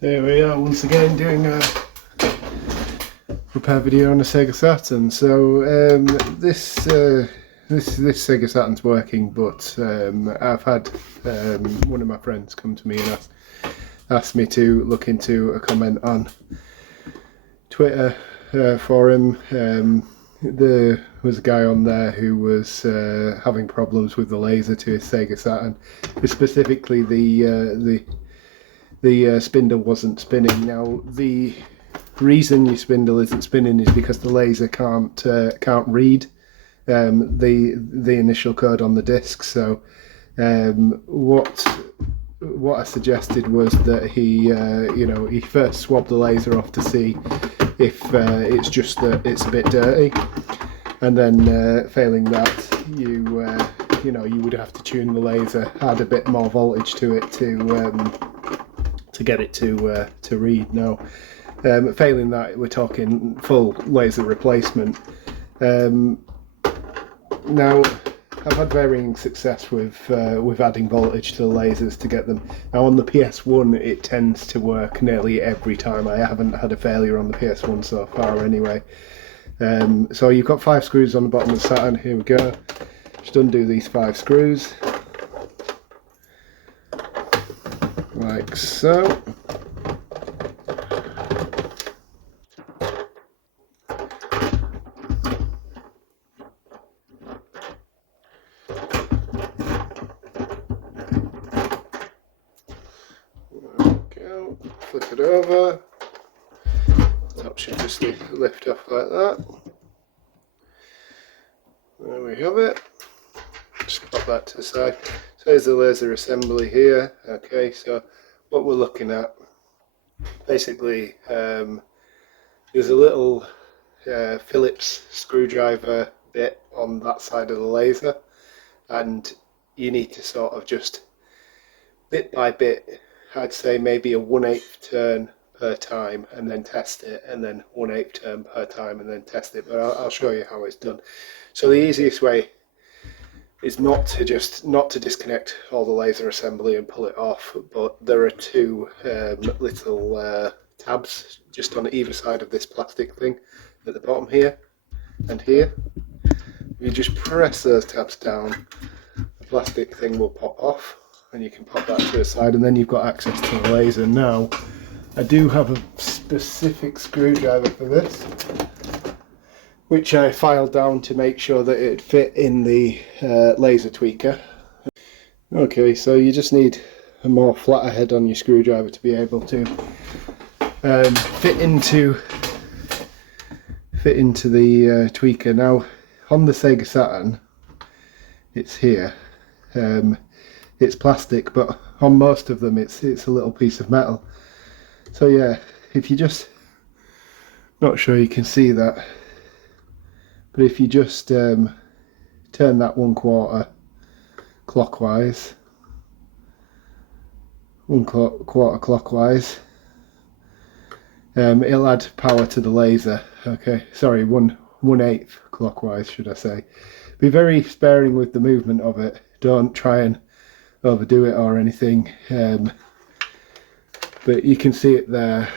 So here we are once again doing a repair video on a Sega Saturn. So this Sega Saturn's working, but I've had one of my friends come to me and asked me to look into a comment on Twitter for him. There was a guy on there who was having problems with the laser to his Sega Saturn, specifically the spindle wasn't spinning. Now the reason your spindle isn't spinning is because the laser can't read the initial code on the disc. So what I suggested was that he first swabbed the laser off to see if it's just that it's a bit dirty, and then failing that, you would have to tune the laser, add a bit more voltage to it to get it to read. Now, failing that, we're talking full laser replacement. Now, I've had varying success with adding voltage to the lasers to get them. Now on the PS1 it tends to work nearly every time. I haven't had a failure on the PS1 so far anyway. So you've got 5 screws on the bottom of the Saturn. Here we go. Just undo these 5 screws. Like so. Flip it over. Top should just lift off like that. There we have it. Just pop that to the side. So there's the laser assembly here. Okay, so what we're looking at, basically, there's a little Phillips screwdriver bit on that side of the laser, and you need to sort of just bit by bit, I'd say maybe a 1/8 turn per time, and then test it, and then 1/8 turn per time, and then test it. But I'll show you how it's done. So the easiest way is not to disconnect all the laser assembly and pull it off, but there are 2 little tabs just on either side of this plastic thing at the bottom here and here. You just press those tabs down, the plastic thing will pop off, and you can pop that to the side, and then you've got access to the laser. Now, I do have a specific screwdriver for this, which I filed down to make sure that it fit in the laser tweaker. Okay, so you just need a more flatter head on your screwdriver to be able to fit into the tweaker. Now, on the Sega Saturn, it's here. It's plastic, but on most of them it's a little piece of metal. So yeah, if you just, not sure you can see that, but if you just turn that 1/4 clockwise, 1/4 clockwise, it'll add power to the laser. Okay, sorry, 1/8 clockwise should I say. Be very sparing with the movement of it. Don't try and overdo it or anything, but you can see it there,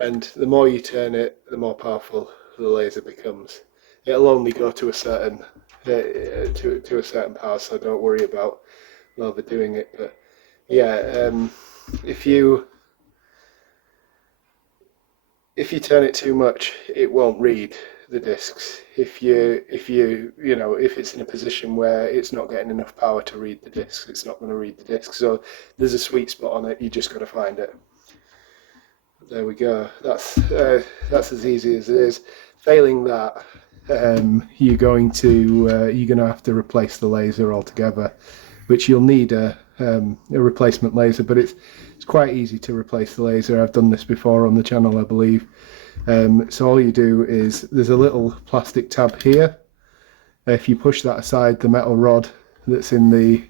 and the more you turn it, the more powerful the laser becomes. It'll only go to a certain to a certain power, so don't worry about overdoing it. But yeah, if you turn it too much, it won't read the discs. If it's in a position where it's not getting enough power to read the discs, it's not going to read the discs. So there's a sweet spot on it. You just got to find it. There we go. That's as easy as it is. Failing that, you're going to have to replace the laser altogether, which you'll need a replacement laser. But it's quite easy to replace the laser. I've done this before on the channel, I believe. So all you do is, there's a little plastic tab here. If you push that aside, the metal rod that's in the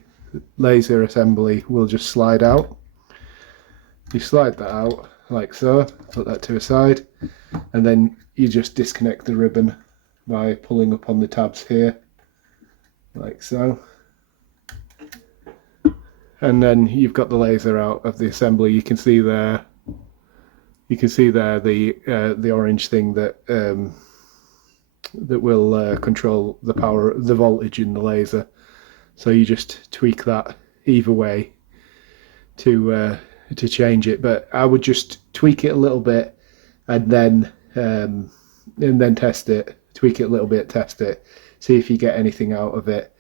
laser assembly will just slide out. You slide that out like so, put that to a side, and then you just disconnect the ribbon by pulling up on the tabs here, like so. and then you've got the laser out of the assembly. You can see there. You can see there the orange thing that that will control the power, the voltage in the laser. So you just tweak that either way to change it. But I would just tweak it a little bit and then test it. Tweak it a little bit, test it, see if you get anything out of it.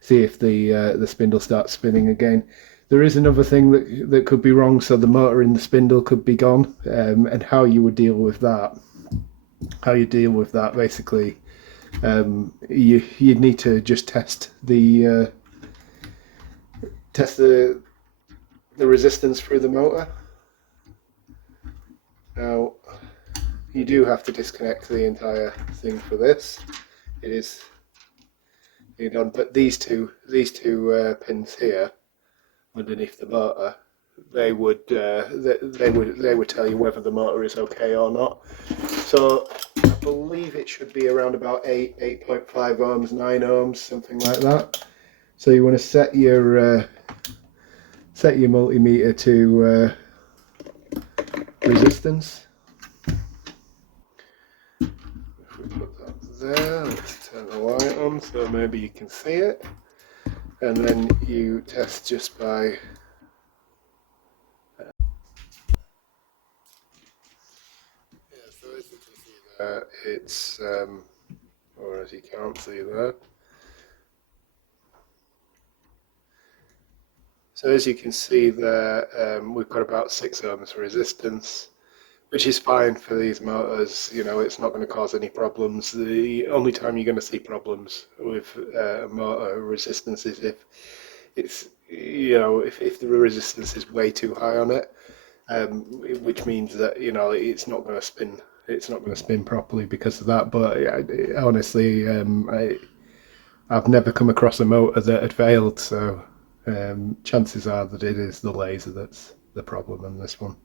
See if the spindle starts spinning again. There is another thing that could be wrong, so the motor in the spindle could be gone, and how you would deal with that. How you deal with that, basically, you'd need to just test the resistance through the motor. Now, you do have to disconnect the entire thing for this. It is done, but these two pins here underneath the motor, they would tell you whether the motor is okay or not. So I believe it should be around about 8.5 ohms, 9 ohms, something like that. So you want to set your multimeter to resistance. If we put that there, let's turn the light on so maybe you can see it. And then you test just by so as you can see there, it's or as you can't see there. So as you can see there, we've got about 6 ohms resistance, which is fine for these motors. You know, it's not going to cause any problems. The only time you're going to see problems with a motor resistance is if it's, you know, if the resistance is way too high on it, which means that, you know, it's not going to spin. It's not going to spin properly because of that. But honestly, I've never come across a motor that had failed, so chances are that it is the laser that's the problem in this one.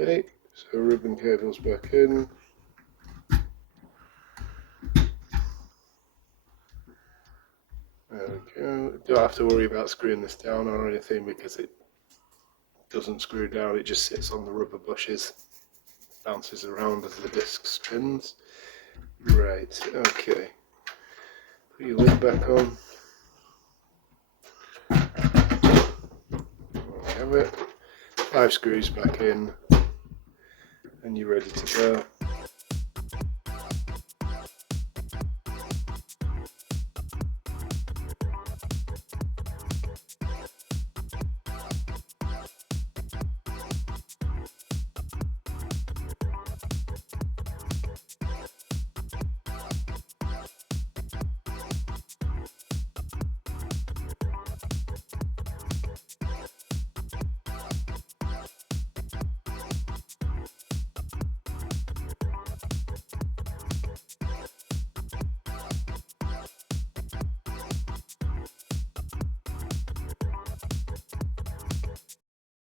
Okay, so ribbon cable's back in. There we go. Don't have to worry about screwing this down or anything because it doesn't screw down, it just sits on the rubber bushes, bounces around as the disc spins. Right, okay. Put your lid back on. There we have it. 5 screws back in, and you're ready to go.